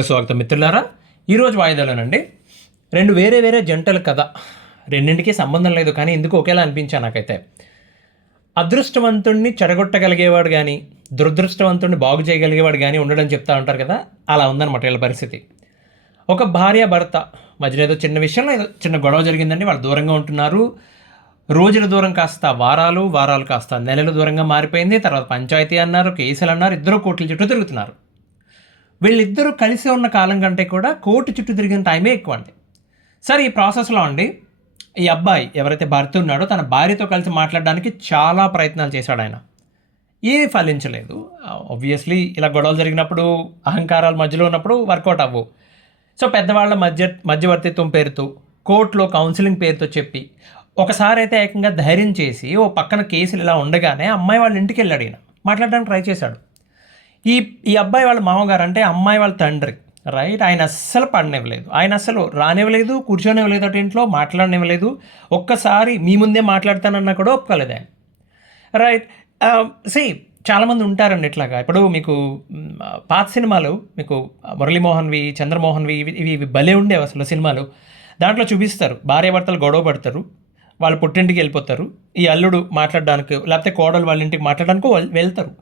స్వాగతం మిత్రులారా. ఈరోజు వాయిదాలోనండి రెండు వేరే వేరే జంటల కథ. రెండింటికి సంబంధం లేదు, కానీ ఎందుకు ఒకేలా అనిపించా నాకైతే. అదృష్టవంతుణ్ణి చెడగొట్టగలిగేవాడు కానీ, దురదృష్టవంతుణ్ణి బాగు చేయగలిగేవాడు కానీ ఉండడం చెప్తా ఉంటారు కదా, అలా ఉందన్నమాట వీళ్ళ పరిస్థితి. ఒక భార్య భర్త మధ్యన ఏదో చిన్న విషయంలో ఏదో చిన్న గొడవ జరిగిందండి. వాళ్ళు దూరంగా ఉంటున్నారు. రోజుల దూరం కాస్త వారాలు, వారాలు కాస్త నెలలు దూరంగా మారిపోయింది. తర్వాత పంచాయతీ అన్నారు, కేసులు అన్నారు, ఇద్దరు కోర్టుల చుట్టూ తిరుగుతున్నారు. వీళ్ళిద్దరూ కలిసి ఉన్న కాలం కంటే కూడా కోర్టు చుట్టూ తిరిగిన టైమే ఎక్కువ అండి. సరే, ఈ ప్రాసెస్లో అండి ఈ అబ్బాయి ఎవరైతే భర్త ఉన్నాడో తన భార్యతో కలిసి మాట్లాడడానికి చాలా ప్రయత్నాలు చేశాడు. ఆయన ఏమీ ఫలించలేదు. ఆబ్వియస్లీ ఇలా గొడవలు జరిగినప్పుడు, అహంకారాల మధ్యలో ఉన్నప్పుడు వర్కౌట్ అవ్వవు. సో పెద్దవాళ్ళ మధ్యవర్తిత్వం పేరుతో, కోర్టులో కౌన్సిలింగ్ పేరుతో చెప్పి ఒకసారి అయితే ఏకంగా ధైర్యం చేసి ఓ పక్కన కేసులు ఇలా ఉండగానే అమ్మాయి వాళ్ళ ఇంటికి వెళ్ళాడు. ఈయన మాట్లాడడానికి ట్రై చేశాడు. ఈ అబ్బాయి వాళ్ళ మామగారు అంటే అమ్మాయి వాళ్ళ తండ్రి, రైట్, ఆయన అస్సలు పడనివ్వలేదు. ఆయన అస్సలు రానివ్వలేదు, కూర్చొనివ్వలేదు, అటు ఇంట్లో మాట్లాడనివ్వలేదు. ఒక్కసారి మీ ముందే మాట్లాడతానన్నా కూడా ఒప్పుకోలేదు ఆయన, రైట్. చాలామంది ఉంటారండి ఇట్లాగా. ఇప్పుడు మీకు పాత సినిమాలు, మీకు మురళీమోహన్వి, చంద్రమోహన్వి, ఇవి భలే ఉండేవి అసలు సినిమాలు. దాంట్లో చూపిస్తారు భార్యాభర్తలు గొడవ పడతారు, వాళ్ళు పుట్టింటికి వెళ్ళిపోతారు. ఈ అల్లుడు మాట్లాడడానికి, లేకపోతే కోడలు వాళ్ళ ఇంటికి మాట్లాడడానికి వెళ్తారు.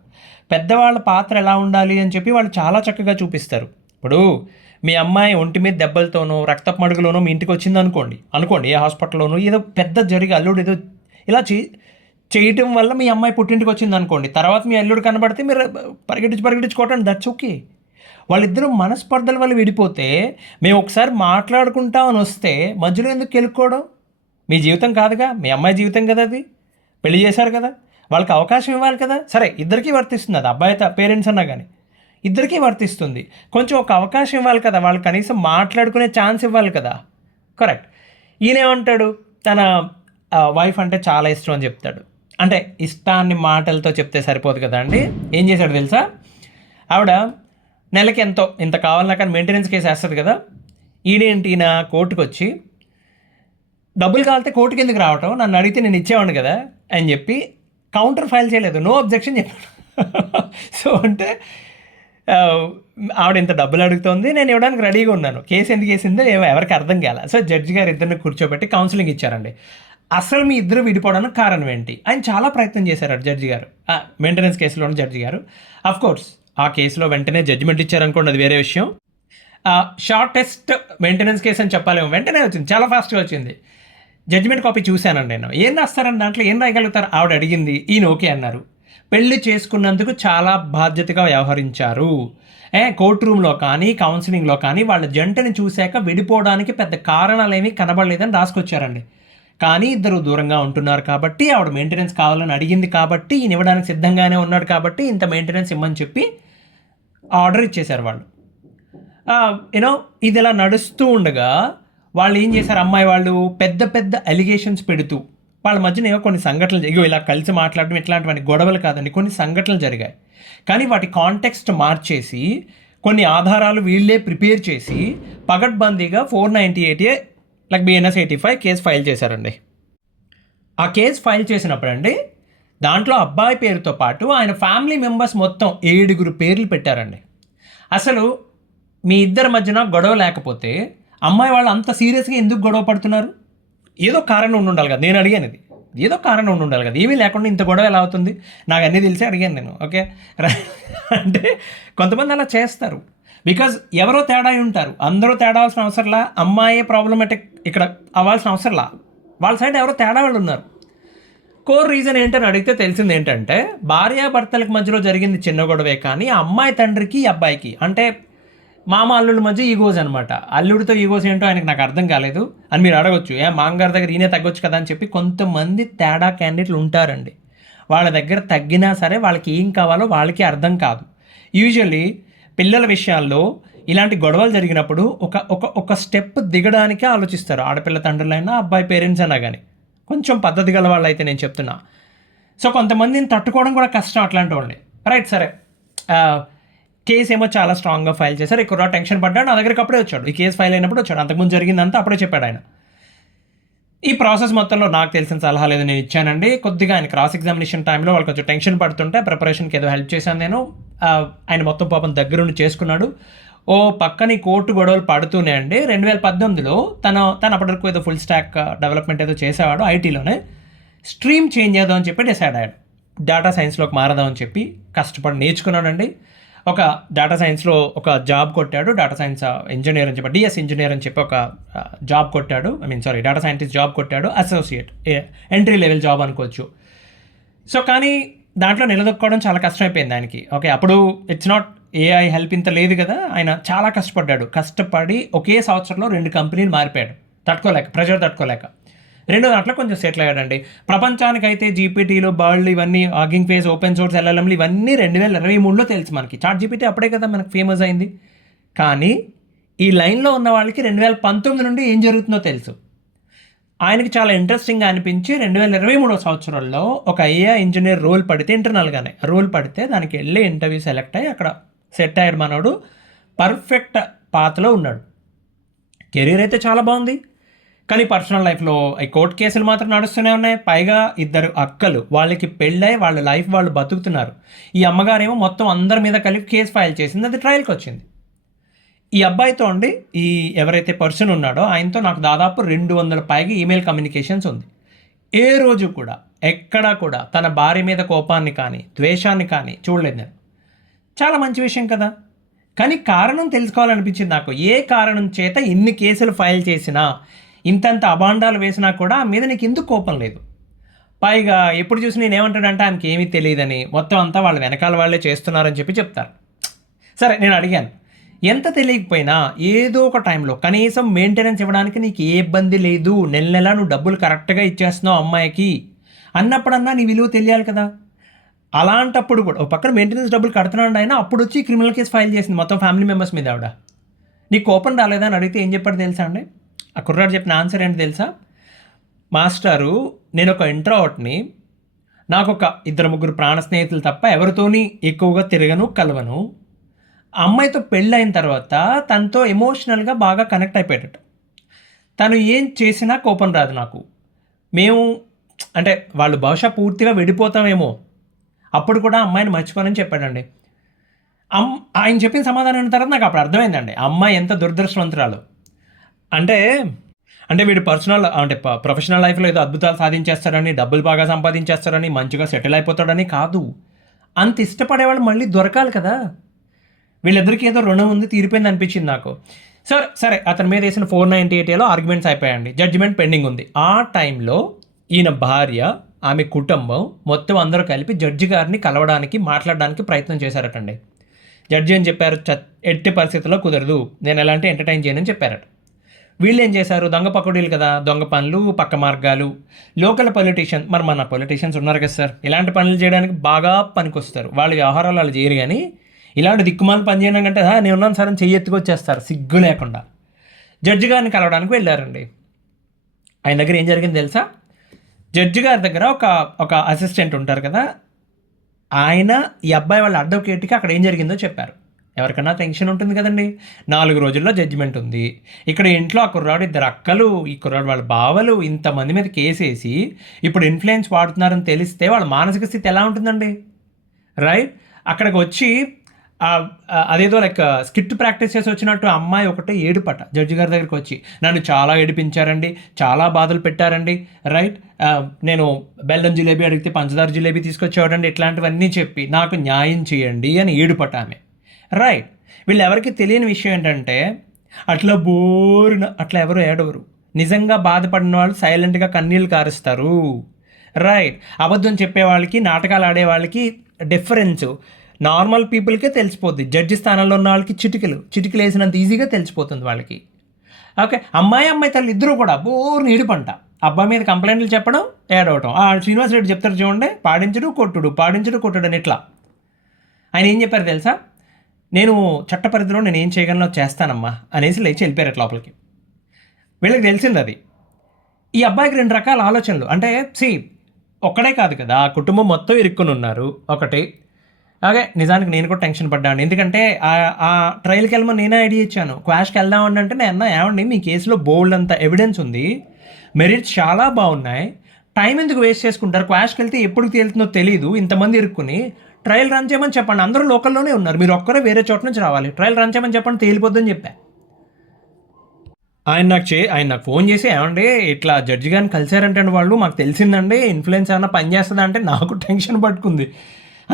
పెద్దవాళ్ళ పాత్ర ఎలా ఉండాలి అని చెప్పి వాళ్ళు చాలా చక్కగా చూపిస్తారు. ఇప్పుడు మీ అమ్మాయి ఒంటి మీద దెబ్బలతోనో రక్తపు మడుగులోనో మీ ఇంటికి వచ్చింది అనుకోండి ఏ హాస్పిటల్లోనో ఏదో పెద్ద జరిగి అల్లుడు ఏదో ఇలా చేయటం వల్ల మీ అమ్మాయి పుట్టింటికి వచ్చింది అనుకోండి. తర్వాత మీ అల్లుడు కనబడితే మీరు పరిగెట్టించుకోవటం దట్స్ ఓకే. వాళ్ళిద్దరూ మనస్పర్ధల వల్ల విడిపోతే మేము ఒకసారి మాట్లాడుకుంటామని వస్తే మధ్యలో ఎందుకు కెలుక్కోవడం? మీ జీవితం కాదుగా, మీ అమ్మాయి జీవితం కదా, అది పెళ్లి చేశారు కదా, వాళ్ళకి అవకాశం ఇవ్వాలి కదా. సరే, ఇద్దరికీ వర్తిస్తుంది, అది అబ్బాయి పేరెంట్స్ అన్నా కానీ ఇద్దరికీ వర్తిస్తుంది. కొంచెం ఒక అవకాశం ఇవ్వాలి కదా, వాళ్ళు కనీసం మాట్లాడుకునే ఛాన్స్ ఇవ్వాలి కదా. కరెక్ట్. ఈయనేమంటాడు, తన వైఫ్ అంటే చాలా ఇష్టం అని చెప్తాడు. అంటే ఇష్టాన్ని మాటలతో చెప్తే సరిపోదు కదా అండి. ఏం చేశాడు తెలుసా, ఆవిడ నెలకి ఇంత కావాలన్నా కానీ మెయింటెనెన్స్ కేసు వేస్తుంది కదా. ఈయన కోర్టుకు వచ్చి డబ్బులు కావాలితే కోర్టుకి ఎందుకు రావటం, నన్ను అడిగితే నేను ఇచ్చేవాడిని కదా అని చెప్పి కౌంటర్ ఫైల్ చేయలేదు, నో అబ్జెక్షన్ చెప్పాడు. సో అంటే ఆవిడ ఇంత డబ్బులు అడుగుతోంది, నేను ఇవ్వడానికి రెడీగా ఉన్నాను, కేసు ఎందుకు వేసిందో ఎవరికి అర్థం కాలే. సో జడ్జి గారు ఇద్దరిని కూర్చోబెట్టి కౌన్సిలింగ్ ఇచ్చారండి. అసలు మీ ఇద్దరు విడిపోవడానికి కారణం ఏంటి? ఆయన చాలా ప్రయత్నం చేశారు జడ్జి గారు, మెయింటెనెన్స్ కేసులోని జడ్జి గారు. అఫ్కోర్స్ ఆ కేసులో వెంటనే జడ్జిమెంట్ ఇచ్చారనుకోండి, అది వేరే విషయం. షార్టెస్ట్ మెయింటెనెన్స్ కేసు అని చెప్పాలేమో, వెంటనే వచ్చింది, చాలా ఫాస్ట్గా వచ్చింది. జడ్జిమెంట్ కాపీ చూశానండి నేను. ఏం రాస్తారని దాంట్లో ఏం రాయగలుగుతారు? ఆవిడ అడిగింది, ఈయన ఓకే అన్నారు. పెళ్లి చేసుకున్నందుకు చాలా బాధ్యతగా వ్యవహరించారు. కోర్టు రూమ్లో కానీ కౌన్సిలింగ్లో కానీ వాళ్ళ జంటని చూశాక విడిపోవడానికి పెద్ద కారణాలు ఏమీ కనబడలేదని రాసుకొచ్చారండి. కానీ ఇద్దరు దూరంగా ఉంటున్నారు కాబట్టి, ఆవిడ మెయింటెనెన్స్ కావాలని అడిగింది కాబట్టి, ఈయన ఇవ్వడానికి సిద్ధంగానే ఉన్నాడు కాబట్టి ఇంత మెయింటెనెన్స్ ఇమ్మని చెప్పి ఆర్డర్ ఇచ్చేశారు వాళ్ళు. ఇది ఇలా నడుస్తూ ఉండగా వాళ్ళు ఏం చేశారు, అమ్మాయి వాళ్ళు పెద్ద పెద్ద అలిగేషన్స్ పెడుతూ వాళ్ళ మధ్యన ఏవో కొన్ని సంఘటనలు, ఇలా కలిసి మాట్లాడడం ఇట్లాంటివన్నీ గొడవలు కాదండి, కొన్ని సంఘటనలు జరిగాయి. కానీ వాటి కాంటెక్స్ట్ మార్చేసి కొన్ని ఆధారాలు వీళ్ళే ప్రిపేర్ చేసి పగడ్బందీగా 498A BNS 85 కేసు ఫైల్ చేశారండి. ఆ కేసు ఫైల్ చేసినప్పుడు అండి దాంట్లో అబ్బాయి పేరుతో పాటు ఆయన ఫ్యామిలీ మెంబర్స్ మొత్తం 7 పేర్లు పెట్టారండి. అసలు మీ ఇద్దరి మధ్యన గొడవ లేకపోతే అమ్మాయి వాళ్ళు అంత సీరియస్గా ఎందుకు గొడవ పడుతున్నారు? ఏదో కారణం ఉండాలి కదా. నేను అడిగాను, ఇది ఏదో కారణం ఉండాలి కదా, ఏమీ లేకుండా ఇంత గొడవ ఎలా అవుతుంది? నాకు అన్నీ తెలిసి అడిగాను నేను. ఓకే, అంటే కొంతమంది అలా చేస్తారు, బికాజ్ ఎవరో తేడా ఉంటారు. అందరూ తేడా అవ్వాల్సిన అవసరంలా, అమ్మాయే ప్రాబ్లమాటిక్ ఇక్కడ అవ్వాల్సిన అవసరంలా, వాళ్ళ సైడ్ ఎవరో తేడా వాళ్ళు ఉన్నారు. కోర్ రీజన్ ఏంటని అడిగితే తెలిసింది ఏంటంటే, భార్యాభర్తలకు మధ్యలో జరిగింది చిన్న గొడవే, కానీ ఆ అమ్మాయి తండ్రికి అబ్బాయికి అంటే మామ అల్లుడి మధ్య ఈగోస్ అనమాట. అల్లుడితో ఈగోస్ ఏంటో ఆయనకు నాకు అర్థం కాలేదు అని మీరు అడగొచ్చు. మామగారి దగ్గర ఈయనే తగ్గొచ్చు కదా అని చెప్పి కొంతమంది తేడా క్యాండిడేట్లు ఉంటారండి. వాళ్ళ దగ్గర తగ్గినా సరే వాళ్ళకి ఏం కావాలో వాళ్ళకి అర్థం కాదు. యూజువల్లీ పిల్లల విషయాల్లో ఇలాంటి గొడవలు జరిగినప్పుడు ఒక స్టెప్ దిగడానికే ఆలోచిస్తారు, ఆడపిల్ల తండ్రులైనా అబ్బాయి పేరెంట్స్ అయినా కానీ. కొంచెం పద్ధతి గల వాళ్ళు అయితే నేను చెప్తున్నా. సో కొంతమందిని తట్టుకోవడం కూడా కష్టం అట్లాంటి వాళ్ళని, రైట్. సరే, కేసు ఏమో చాలా స్ట్రాంగ్గా ఫైల్ చేశారు. ఎక్కువ టెన్షన్ పడ్డాడు, నా దగ్గరికి అప్పుడే వచ్చాడు. ఈ కేసు ఫైల్ అయినప్పుడు వచ్చాడు, అంతకుముందు జరిగిందంతా అప్పుడే చెప్పాడు ఆయన. ఈ ప్రాసెస్ మొత్తంలో నాకు తెలిసిన సలహాలు ఏదో నేను ఇచ్చానండి. కొద్దిగా ఆయన క్రాస్ ఎగ్జామినేషన్ టైంలో వాళ్ళు కొంచెం టెన్షన్ పడుతుంటే ప్రిపరేషన్కి ఏదో హెల్ప్ చేశాను నేను. ఆయన మొత్తం పాపం దగ్గరుండి చేసుకున్నాడు. ఓ పక్కన ఈ కోర్టు గొడవలు పడుతూనే అండి 2018లో తను అప్పటివరకు ఏదో ఫుల్ స్టాక్ డెవలప్మెంట్ ఏదో చేసేవాడు ఐటీలోనే. స్ట్రీమ్ చేంజ్ చేద్దాం అని చెప్పి డిసైడ్ అయ్యాడు. డేటా సైన్స్లోకి మారదామని చెప్పి కష్టపడి నేర్చుకున్నాడండి. ఒక డేటా సైన్స్లో ఒక జాబ్ కొట్టాడు. డేటా సైన్స్ ఇంజనీర్ అని చెప్పి డిఎస్ ఇంజనీర్ అని చెప్పి ఒక జాబ్ కొట్టాడు. డేటా సైంటిస్ట్ జాబ్ కొట్టాడు. అసోసియేట్ ఎంట్రీ లెవెల్ జాబ్ అనుకోవచ్చు. సో కానీ దాంట్లో నిలదొక్కోవడం చాలా కష్టమైపోయింది ఆయనకి. ఓకే, అప్పుడు ఇట్స్ నాట్ ఏఐ హెల్ప్ ఇంత లేదు కదా. ఆయన చాలా కష్టపడ్డాడు. కష్టపడి ఒకే సంవత్సరంలో 2 కంపెనీలు మారిపోయాడు. ప్రెజర్ తట్టుకోలేక రెండో దాంట్లో కొంచెం సెటిల్ అయ్యాడండి. ప్రపంచానికైతే జీపీటీలు, బర్డ్, ఇవన్నీ ఆగింగ్ ఫేస్, ఓపెన్ సోర్స్, ఎల్ఎల్ఎంలు ఇవన్నీ 2023లో తెలుసు మనకి. చాట్ జీపీటీ అప్పుడే కదా మనకు ఫేమస్ అయింది. కానీ ఈ లైన్లో ఉన్న వాళ్ళకి 2019 నుండి ఏం జరుగుతుందో తెలుసు. ఆయనకి చాలా ఇంట్రెస్టింగ్గా అనిపించి 2023 సంవత్సరంలో ఒక ఏఐ ఇంజనీర్ రోల్ పడితే, ఇంటర్నల్గానే రోల్ పడితే దానికి వెళ్ళి ఇంటర్వ్యూ సెలెక్ట్ అయ్యి అక్కడ సెట్ అయ్యాడు. మనోడు పర్ఫెక్ట్ పాత్లో ఉన్నాడు. కెరీర్ అయితే చాలా బాగుంది. కానీ పర్సనల్ లైఫ్లో ఈ కోర్టు కేసులు మాత్రం నడుస్తూనే ఉన్నాయి. పైగా 2 అక్కలు, వాళ్ళకి పెళ్ళై వాళ్ళ లైఫ్ వాళ్ళు బతుకుతున్నారు. ఈ అమ్మగారేమో మొత్తం అందరి మీద కలిపి కేసు ఫైల్ చేసింది. అది ట్రయల్కి వచ్చింది. ఈ అబ్బాయితో అండి, ఈ ఎవరైతే పర్సన్ ఉన్నాడో ఆయనతో నాకు దాదాపు 200 పైగా ఈమెయిల్ కమ్యూనికేషన్స్ ఉంది. ఏ రోజు కూడా ఎక్కడా కూడా తన భార్య మీద కోపాన్ని కానీ ద్వేషాన్ని కానీ చూడలేదు నేను. చాలా మంచి విషయం కదా. కానీ కారణం తెలుసుకోవాలనిపించింది నాకు. ఏ కారణం చేత ఇన్ని కేసులు ఫైల్ చేసినా, ఇంతంత అభాండాలు వేసినా కూడా ఆ మీద నీకు ఎందుకు కోపం లేదు? పైగా ఎప్పుడు చూసి నేను ఏమంటాడంటే ఆయనకి ఏమీ తెలియదని, మొత్తం అంతా వాళ్ళ వెనకాల వాళ్ళే చేస్తున్నారని చెప్పి చెప్తారు. సరే, నేను అడిగాను, ఎంత తెలియకపోయినా ఏదో ఒక టైంలో కనీసం మెయింటెనెన్స్ ఇవ్వడానికి నీకు ఏ ఇబ్బంది లేదు, నెల నువ్వు డబ్బులు కరెక్ట్గా ఇచ్చేస్తున్నావు అమ్మాయికి అన్నప్పుడన్నా నీ విలువ తెలియాలి కదా. అలాంటప్పుడు కూడా ఒక పక్కన మెయింటెనెన్స్ డబ్బులు కడుతున్నాడు ఆయన, అప్పుడు వచ్చి క్రిమినల్ కేసు ఫైల్ చేసింది మొత్తం ఫ్యామిలీ మెంబర్స్ మీద ఆవిడ. నీకు కోపం రాలేదా అని అడిగితే ఏం చెప్పాడు తెలుసా అండి? ఆ కుర్రాడు చెప్పిన ఆన్సర్ ఏంటి తెలుసా? మాస్టారు, నేను ఒక ఇంట్రోవర్ట్ని, నాకు ఒక 2-3 ప్రాణ స్నేహితులు తప్ప ఎవరితోని ఎక్కువగా తిరగను, కలవను. అమ్మాయితో పెళ్ళైన తర్వాత తనతో ఎమోషనల్గా బాగా కనెక్ట్ అయిపోయాడట. తను ఏం చేసినా కోపం రాదు నాకు. మేము అంటే వాళ్ళు బహుశా పూర్తిగా విడిపోతామేమో, అప్పుడు కూడా అమ్మాయిని మర్చిపోనని చెప్పాడండి. ఆయన చెప్పిన సమాధానం అయిన తర్వాత నాకు అప్పుడు అర్థమైందండి అమ్మాయి ఎంత దురదృష్టవంతురాలు. అంటే వీడు పర్సనల్ ప్రొఫెషనల్ లైఫ్లో ఏదో అద్భుతాలు సాధించేస్తాడని, డబ్బులు బాగా సంపాదించేస్తాడని, మంచిగా సెటిల్ అయిపోతాడని కాదు. అంత ఇష్టపడేవాళ్ళు మళ్ళీ దొరకాలి కదా. వీళ్ళిద్దరికీ ఏదో రుణం ఉంది, తీరిపోయింది అనిపించింది నాకు. సరే అతని మీద వేసిన 498Aలో ఆర్గ్యుమెంట్స్ అయిపోయాయండి. జడ్జిమెంట్ పెండింగ్ ఉంది. ఆ టైంలో ఈయన భార్య, ఆమె కుటుంబం మొత్తం అందరూ కలిపి జడ్జి గారిని కలవడానికి, మాట్లాడడానికి ప్రయత్నం చేశారటండి. జడ్జి అని చెప్పారు, ఎట్టి పరిస్థితుల్లో కుదరదు, నేను ఎలాంటి ఎంటర్టైన్ చేయనని చెప్పారట. వీళ్ళు ఏం చేశారు? దొంగ పకోడీలు కదా, దొంగ పనులు, పక్క మార్గాలు. లోకల్ పొలిటీషియన్, మరి మన పొలిటీషియన్స్ ఉన్నారు కదా సార్, ఇలాంటి పనులు చేయడానికి బాగా పనికొస్తారు. వాళ్ళ వ్యవహారాలు వాళ్ళు చేయరు. కానీ ఇలాంటి దిక్కుమాలు పని చేయడం కంటే నేను ఉన్నాను సార్ అని చెయ్యి ఎత్తుకొచ్చేస్తారు సిగ్గు లేకుండా. జడ్జి గారిని కలవడానికి వెళ్ళారండి. ఆయన దగ్గర ఏం జరిగింది తెలుసా? జడ్జి గారి దగ్గర ఒక అసిస్టెంట్ ఉంటారు కదా, ఆయన ఈ అబ్బాయి వాళ్ళ అడ్వకేట్కి అక్కడ ఏం జరిగిందో చెప్పారు. ఎవరికన్నా టెన్షన్ ఉంటుంది కదండి. 4 రోజుల్లో జడ్జిమెంట్ ఉంది. ఇక్కడ ఇంట్లో ఆ కుర్రాడు, 2 అక్కలు, ఈ కుర్రాడు వాళ్ళ బావలు, ఇంతమంది మీద కేసేసి ఇప్పుడు ఇన్ఫ్లుయెన్స్ వాడుతున్నారని తెలిస్తే వాళ్ళ మానసిక స్థితి ఎలా ఉంటుందండి? రైట్? అక్కడికి వచ్చి అదేదో స్కిట్ ప్రాక్టీస్ చేసి వచ్చినట్టు అమ్మాయి ఒకటే ఏడుపట జడ్జి గారి దగ్గరికి వచ్చి, నన్ను చాలా ఏడిపించారండి, చాలా బాధలు పెట్టారండి, రైట్, నేను బెల్లం జిలేబీ అడిగితే పంచదార జిలేబీ తీసుకొచ్చేవాడండి, ఇట్లాంటివన్నీ చెప్పి నాకు న్యాయం చేయండి అని ఏడుపట ఆమె. రైట్. వీళ్ళు ఎవరికి తెలియని విషయం ఏంటంటే అట్లా అట్లా ఎవరు ఏడవరు. నిజంగా బాధపడిన వాళ్ళు సైలెంట్గా కన్నీళ్ళు కారుస్తారు. రైట్. అబద్ధం చెప్పే వాళ్ళకి, నాటకాలు ఆడే వాళ్ళకి డిఫరెన్సు నార్మల్ పీపుల్కే తెలిసిపోద్ది. జడ్జి స్థానంలో ఉన్న వాళ్ళకి చిటికలు వేసినంత ఈజీగా తెలిసిపోతుంది వాళ్ళకి. ఓకే, అమ్మాయి తల్లి ఇద్దరు కూడా బోర్ని ఏడుపంట. అబ్బాయి మీద కంప్లైంట్లు చెప్పడం, ఏడవటం. శ్రీనివాస్ రెడ్డి చెప్తారు చూడండి, పాడించడు కొట్టుడు అని. ఇట్లా ఆయన ఏం చెప్పారు తెలుసా? నేను చట్ట పరిధిలో నేను ఏం చేయగలనో చేస్తానమ్మా అనేసి లేచి వెళ్ళిపోయారు లోపలికి. వీళ్ళకి తెలిసింది అది. ఈ అబ్బాయికి 2 రకాల ఆలోచనలు. అంటే ఒక్కడే కాదు కదా, కుటుంబం మొత్తం ఇరుక్కుని ఉన్నారు ఒకటి. అలాగే నిజానికి నేను కూడా టెన్షన్ పడ్డాను. ఎందుకంటే ఆ ట్రయల్కి వెళ్ళమని నేనే ఐడియా ఇచ్చాను. క్వాష్కి వెళ్దామండి అంటే నేను ఏమండి మీ కేసులో బోల్డ్ అంత ఎవిడెన్స్ ఉంది, మెరిట్స్ చాలా బాగున్నాయి, టైం ఎందుకు వేస్ట్ చేసుకుంటారు? క్వాష్కి వెళ్తే ఎప్పుడు తేలుతుందో తెలియదు, ఇంతమంది ఇరుక్కుని. ట్రయల్ రన్ చేయమని చెప్పండి, అందరూ లోకల్లోనే ఉన్నారు, మీరు ఒక్కరే వేరే చోట నుంచి రావాలి, ట్రయల్ రన్ చేయమని చెప్పండి, తేలిపోద్దని చెప్పా. ఆయన నాకు ఫోన్ చేసి, ఏమండి ఇట్లా జడ్జి గారిని కలిసారంటే వాళ్ళు, మాకు తెలిసిందండి ఇన్ఫ్లుయెన్స్ ఏమన్నా పని చేస్తుందా అంటే నాకు టెన్షన్ పట్టుకుంది.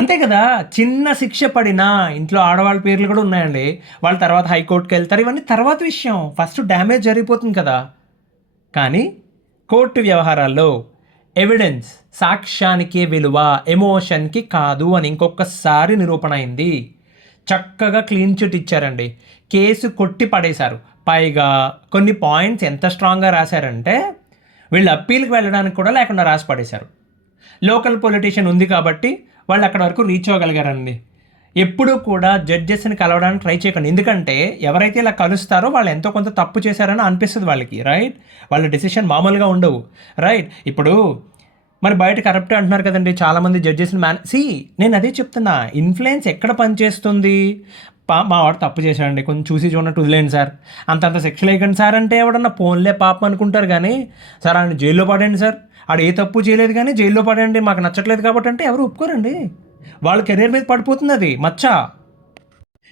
అంతే కదా, చిన్న శిక్ష పడినా ఇంట్లో ఆడవాళ్ళ పేర్లు కూడా ఉన్నాయండి, వాళ్ళ తర్వాత హైకోర్టుకి వెళ్తారు, ఇవన్నీ తర్వాత విషయం, ఫస్ట్ డ్యామేజ్ జరిగిపోతుంది కదా. కానీ కోర్టు వ్యవహారాల్లో ఎవిడెన్స్ సాక్ష్యానికి విలువ, ఎమోషన్కి కాదు అని ఇంకొకసారి నిరూపణ అయింది. చక్కగా క్లీన్ చిట్ ఇచ్చారండి, కేసు కొట్టి పడేశారు. పైగా కొన్ని పాయింట్స్ ఎంత స్ట్రాంగ్గా రాశారంటే వీళ్ళు అప్పీల్కి వెళ్ళడానికి కూడా లేకుండా రాసి పడేశారు. లోకల్ పొలిటీషియన్ ఉంది కాబట్టి వాళ్ళు అక్కడ వరకు రీచ్ అవ్వగలిగారండి. ఎప్పుడూ కూడా జడ్జెస్ని కలవడానికి ట్రై చేయకండి, ఎందుకంటే ఎవరైతే ఇలా కలుస్తారో వాళ్ళు ఎంతో కొంత తప్పు చేశారని అనిపిస్తుంది వాళ్ళకి, రైట్? వాళ్ళ డెసిషన్ మామూలుగా ఉండవు, రైట్? ఇప్పుడు మరి బయట కరప్ట్ అంటున్నారు కదండి చాలామంది జడ్జెస్ని నేను అదే చెప్తున్నా, ఇన్ఫ్లుయెన్స్ ఎక్కడ పనిచేస్తుంది? మా వాడు తప్పు చేశాడండి, కొంచెం చూసి చూడనట్టు వదిలేండి సార్, అంతంత శిక్షలు వేయకండి సార్ అంటే ఎవడన్నా పోన్లే పాపం అనుకుంటారు. కానీ సార్ ఆయన జైల్లో పడండి సార్, ఆడు ఏ తప్పు చేయలేదు కానీ జైల్లో పడండి, మాకు నచ్చట్లేదు కాబట్టి అంటే ఎవరు ఒప్పుకోరండి. వాళ్ళ కెరీర్ మీద పడిపోతుంది అది మచ్చ.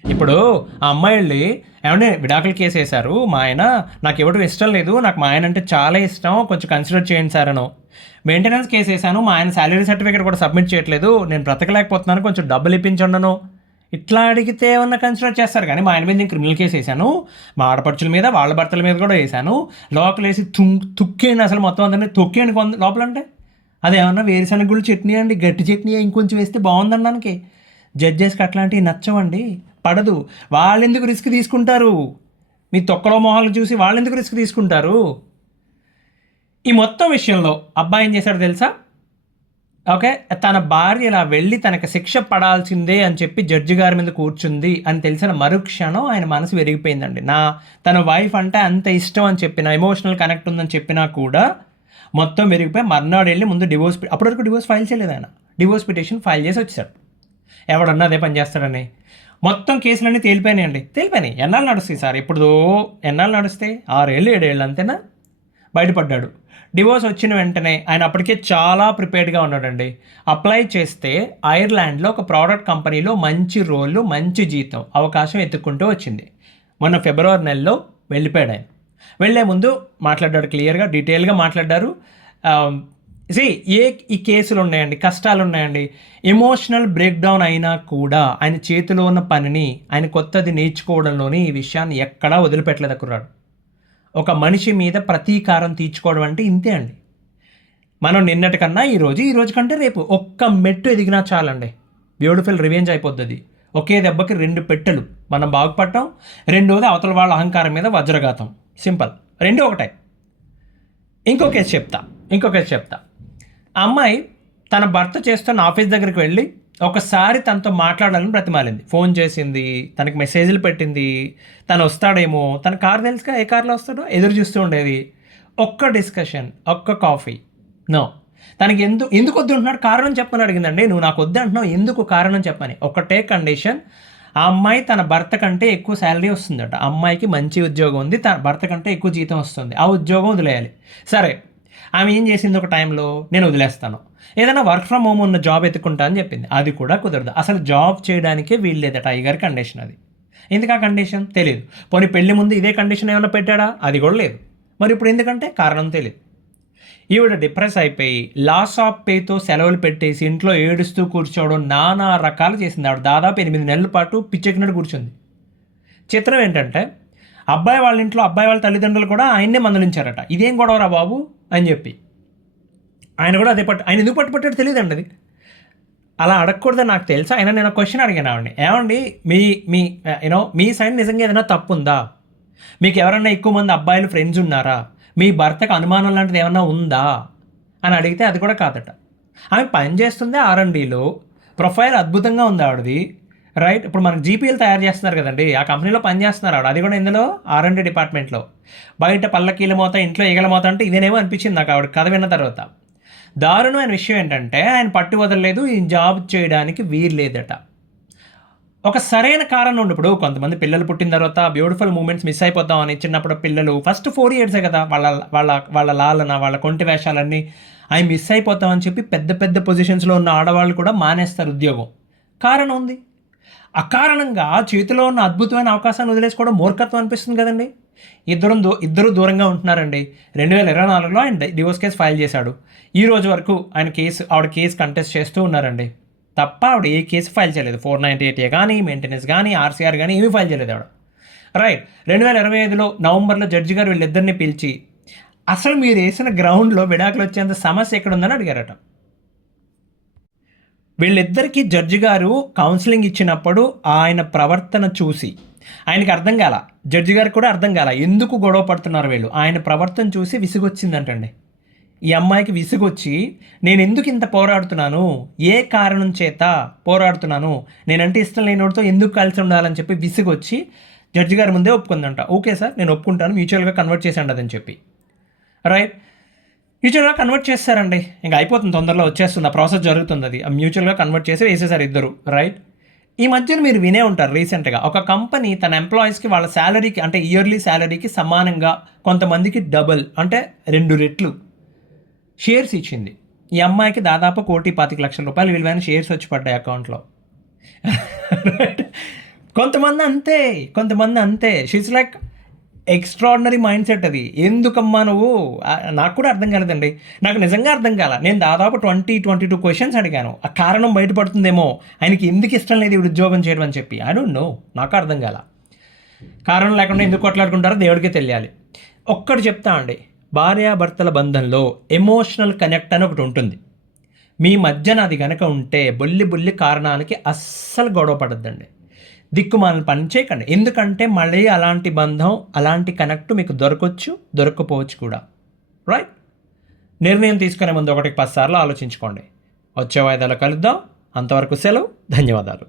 ఇప్పుడు ఆ అమ్మాయి వెళ్ళి, ఏమంటే విడాకులు కేసు వేశారు, మా ఆయన నాకు ఇవ్వడం ఇష్టం లేదు, నాకు మా ఆయన అంటే చాలా ఇష్టం, కొంచెం కన్సిడర్ చేయండి సార్ అనో. మెయింటెనెన్స్ కేసు వేసాను, మా ఆయన శాలరీ సర్టిఫికేట్ కూడా సబ్మిట్ చేయట్లేదు, నేను బ్రతకలేకపోతున్నాను, కొంచెం డబ్బులు ఇప్పించండను. ఇట్లా అడిగితే ఏమన్నా కన్సిడర్ చేస్తారు. కానీ మా ఆయన మీద నేను క్రిమినల్ కేసు వేసాను, మా ఆడపడుచుల మీద వాళ్ళ భర్తల మీద కూడా వేసాను, లోపల వేసి తుక్కేయండి అసలు మొత్తం అందరినీ తొక్కేయండి లోపల అంటే అదేమన్నా వేరుశనగ గుళ్ళు చట్నీ అండి, గట్టి చట్నీ ఇంకొంచెం వేస్తే బాగుందనడానికి. జడ్జెస్కి అట్లాంటివి నచ్చవండి, పడదు. వాళ్ళెందుకు రిస్క్ తీసుకుంటారు? మీ తొక్కలో మొహాలు చూసి వాళ్ళెందుకు రిస్క్ తీసుకుంటారు? ఈ మొత్తం విషయంలో అబ్బాయి ఏం చేశాడు తెలుసా? ఓకే, తన భార్య ఇలా వెళ్ళి తనకు శిక్ష పడాల్సిందే అని చెప్పి జడ్జి గారి మీద కూర్చుంది అని తెలిసిన మరుక్షణం ఆయన మనసు విరిగిపోయిందండి. తన వైఫ్ అంటే అంత ఇష్టం అని చెప్పిన, ఎమోషనల్ కనెక్ట్ ఉందని చెప్పినా కూడా మొత్తం విరిగిపోయి మర్నాడు వెళ్ళి ముందు డివోర్స్, అప్పటి వరకు డివోర్స్ ఫైల్ చేయలేదు ఆయన, డివోర్స్ పిటిషన్ ఫైల్ చేసి వచ్చాడు. ఎవడన్నా అదే పని చేస్తాడని. మొత్తం కేసులన్నీ తేలిపోయినాయి. ఎన్నాళ్ళు నడుస్తాయి సార్? ఇప్పుడు ఎన్నాళ్ళు నడుస్తాయి? 6 ఏళ్ళు 7 ఏళ్ళు అంతేనా? బయటపడ్డాడు. డివోర్స్ వచ్చిన వెంటనే ఆయన అప్పటికే చాలా ప్రిపేర్డ్గా ఉన్నాడండి. అప్లై చేస్తే ఐర్లాండ్లో ఒక ప్రోడక్ట్ కంపెనీలో మంచి రోలు, మంచి జీతం అవకాశం ఎత్తుక్కుంటూ వచ్చింది. మొన్న ఫిబ్రవరి నెలలో వెళ్ళిపోయాడు ఆయన. వెళ్ళే ముందు మాట్లాడ్డాడు, క్లియర్గా డీటెయిల్గా మాట్లాడారు. ఈ కేసులు ఉన్నాయండి, కష్టాలు ఉన్నాయండి, ఎమోషనల్ బ్రేక్ డౌన్ అయినా కూడా ఆయన చేతిలో ఉన్న పనిని, ఆయన కొత్తది నేర్చుకోవడంలోని ఈ విషయాన్ని ఎక్కడా వదిలిపెట్టలేదు కుర్రాడు. ఒక మనిషి మీద ప్రతీకారం తీర్చుకోవడం అంటే ఇంతే అండి. మనం నిన్నటి కన్నా ఈ రోజు కంటే రేపు ఒక్క మెట్టు ఎదిగినా చాలండి, బ్యూటిఫుల్ రివెంజ్ అయిపోద్ది. ఒకే దెబ్బకి 2 పెట్టెలు, మనం బాగుపడటం, రెండోది అవతల వాళ్ళ అహంకారం మీద వజ్రఘాతం. సింపుల్, 2 ఒకటే. ఇంకో కేసు చెప్తా. ఆ అమ్మాయి తన భర్త చేస్తున్న ఆఫీస్ దగ్గరికి వెళ్ళి ఒకసారి తనతో మాట్లాడాలని బ్రతిమాలింది, ఫోన్ చేసింది, తనకి మెసేజ్లు పెట్టింది, తను వస్తాడేమో, తన కారు తెలుసుగా ఏ కార్లో వస్తాడో ఎదురు చూస్తూ ఉండేది. ఒక్క డిస్కషన్, ఒక్క కాఫీ, నో. తనకి ఎందుకు వద్దు అంటున్నాడు, కారణం చెప్పని అడిగిందండి. నువ్వు నాకు వద్దు అంటున్నావు, ఎందుకు కారణం చెప్పని. ఒకటే కండిషన్, ఆ అమ్మాయి తన భర్త కంటే ఎక్కువ శాలరీ వస్తుందట, అమ్మాయికి మంచి ఉద్యోగం ఉంది, తన భర్త కంటే ఎక్కువ జీతం వస్తుంది, ఆ ఉద్యోగం వదిలేయాలి. సరే, ఆమె ఏం చేసింది ఒక టైంలో, నేను వదిలేస్తాను, ఏదైనా వర్క్ ఫ్రమ్ హోమ్ ఉన్న జాబ్ ఎత్తుకుంటా అని చెప్పింది. అది కూడా కుదరదు, అసలు జాబ్ చేయడానికే వీల్లేదట అయ్యగారి కండిషన్ అది. ఎందుకు ఆ కండిషన్ తెలియదు. పోనీ పెళ్లి ముందు ఇదే కండిషన్ ఏమైనా పెట్టాడా? అది కూడా లేదు. మరి ఇప్పుడు ఎందుకంటే కారణం తెలియదు. ఈవిడ డిప్రెస్ అయిపోయి లాస్ ఆఫ్ పేతో సెలవులు పెట్టేసి ఇంట్లో ఏడుస్తూ కూర్చోవడం, నానా రకాలు చేసింది. ఆవిడ దాదాపు 8 నెలల పాటు పిచ్చెక్కినట్టు కూర్చుంది. చిత్రం ఏంటంటే అబ్బాయి వాళ్ళ ఇంట్లో అబ్బాయి వాళ్ళ తల్లిదండ్రులు కూడా ఆయన్నే మందలించారట, ఇదేం గొడవరా బాబు అని చెప్పి. ఆయన కూడా అదే ఆయన ఎందుకు పట్టుపట్టాడు తెలియదండి. అది అలా అడగకూడదని నాకు తెలుసు. అయినా నేను క్వశ్చన్ అడిగాను ఆవిడని, ఏమండి మీ సైడ్ నిజంగా ఏదైనా తప్పు ఉందా? మీకు ఎవరన్నా ఎక్కువ మంది అబ్బాయిలు ఫ్రెండ్స్ ఉన్నారా? మీ భర్తకు అనుమానం లాంటిది ఏమన్నా ఉందా అని అడిగితే అది కూడా కాదట. ఆమె పని చేస్తుంది R&Dలో, ప్రొఫైల్ అద్భుతంగా ఉంది ఆవిడది, రైట్? ఇప్పుడు మనకు జీపీఎల్ తయారు చేస్తున్నారు కదండి, ఆ కంపెనీలో పని చేస్తున్నారు ఆవిడ, అది కూడా ఇందులో R&D డిపార్ట్మెంట్లో. బయట పల్లకీల మోత, ఇంట్లో ఈగల మోత అంటే ఇదేనేమో అనిపించింది నాకు ఆవిడ కథ విన్న తర్వాత. దారుణమైన విషయం ఏంటంటే ఆయన పట్టు వదలలేదు, ఈ జాబ్ చేయడానికి వీల్లేదట. ఒక సరైన కారణం ఉండి, ఇప్పుడు కొంతమంది పిల్లలు పుట్టిన తర్వాత బ్యూటిఫుల్ మూమెంట్స్ మిస్ అయిపోతామని, చిన్నప్పుడు పిల్లలు ఫస్ట్ 4 yearsే కదా వాళ్ళ లాలన, వాళ్ళ కొంటి వేషాలన్నీ అవి మిస్ అయిపోతామని చెప్పి పెద్ద పెద్ద పొజిషన్స్లో ఉన్న ఆడవాళ్ళు కూడా మానేస్తారు ఉద్యోగం. కారణం ఉంది. అకారణంగా చేతిలో ఉన్న అద్భుతమైన అవకాశాన్ని వదిలేసుకోవడం మూర్ఖత్వం అనిపిస్తుంది కదండి. ఇద్దరు దూరంగా ఉంటున్నారండి. 2024లో ఆయన డివోర్స్ కేసు ఫైల్ చేశాడు. ఈ రోజు వరకు ఆవిడ కేసు కంటెస్ట్ చేస్తూ ఉన్నారండి. తప్ప ఆవిడ ఏ కేసు ఫైల్ చేయలేదు. 498A కానీ, మెయింటెనెన్స్ కానీ, ఆర్సీఆర్ కానీ ఏమీ ఫైల్ చేయలేదు ఆవిడ. రైట్. 2025లో నవంబర్లో జడ్జి గారు వీళ్ళిద్దరిని పిలిచి అసలు మీరు వేసిన గ్రౌండ్లో విడాకులు వచ్చేంత సమస్య ఎక్కడ ఉందని అడిగారట. వీళ్ళిద్దరికీ జడ్జి గారు కౌన్సిలింగ్ ఇచ్చినప్పుడు ఆయన ప్రవర్తన చూసి ఆయనకి అర్థం కాల, జడ్జి గారికి కూడా అర్థం కాల ఎందుకు గొడవ పడుతున్నారు వీళ్ళు. ఆయన ప్రవర్తన చూసి విసుగొచ్చిందంటండి. ఈ అమ్మాయికి విసుగొచ్చి నేను ఎందుకు ఇంత పోరాడుతున్నాను, ఏ కారణం చేత పోరాడుతున్నాను, నేనంటే ఇష్టం లేనివాడితో ఎందుకు కలిసి ఉండాలని చెప్పి విసుగొచ్చి జడ్జి గారి ముందే ఒప్పుకుందంట. ఓకే సార్ నేను ఒప్పుకుంటాను, మ్యూచువల్గా కన్వర్ట్ చేసేయండి అదని చెప్పి. రైట్. మ్యూచువల్గా కన్వర్ట్ చేస్తారండి. ఇంకా అయిపోతుంది, తొందరలో వచ్చేస్తుంది, ఆ ప్రాసెస్ జరుగుతుంది. అది మ్యూచువల్గా కన్వర్ట్ చేసి వేసేసారు ఇద్దరు. రైట్. ఈ మధ్యన మీరు వినే ఉంటారు రీసెంట్గా ఒక కంపెనీ తన ఎంప్లాయీస్కి వాళ్ళ శాలరీకి అంటే ఇయర్లీ శాలరీకి సమానంగా కొంతమందికి డబుల్ అంటే 2 రెట్లు షేర్స్ ఇచ్చింది. ఈ అమ్మాయికి దాదాపు 1,25,00,000 రూపాయలు విలువైన షేర్స్ వచ్చి పడ్డాయి అకౌంట్లో. కొంతమంది అంతే. She's like extraordinary mind set అది. ఎందుకమ్మా నువ్వు, నాకు కూడా అర్థం కాలేదండి. నాకు నిజంగా అర్థం కాల. నేను దాదాపు 22 క్వశ్చన్స్ అడిగాను. ఆ కారణం బయటపడుతుందేమో, ఆయనకి ఎందుకు ఇష్టం లేదు ఇవి ఉద్యోగం చేయడం అని చెప్పి. ఐ డోంట్ నో, నాకు అర్థం కాల. కారణం లేకుండా ఎందుకు కొట్లాడుకుంటారో దేవుడికే తెలియాలి. ఒక్కటి చెప్తా అండి, భార్యాభర్తల బంధంలో ఎమోషనల్ కనెక్ట్ అని ఒకటి ఉంటుంది. మీ మధ్యన అది కనుక ఉంటే బొల్లి కారణానికి అస్సలు గొడవ పడద్దండి. దిక్కుమాలను పని చేయకండి. ఎందుకంటే మళ్ళీ అలాంటి బంధం, అలాంటి కనెక్ట్ మీకు దొరకపోవచ్చు కూడా. రైట్. నిర్ణయం తీసుకునే ముందు 1-10 సార్లు ఆలోచించుకోండి. వచ్చే వాయిదాలో కలుద్దాం. అంతవరకు సెలవు. ధన్యవాదాలు.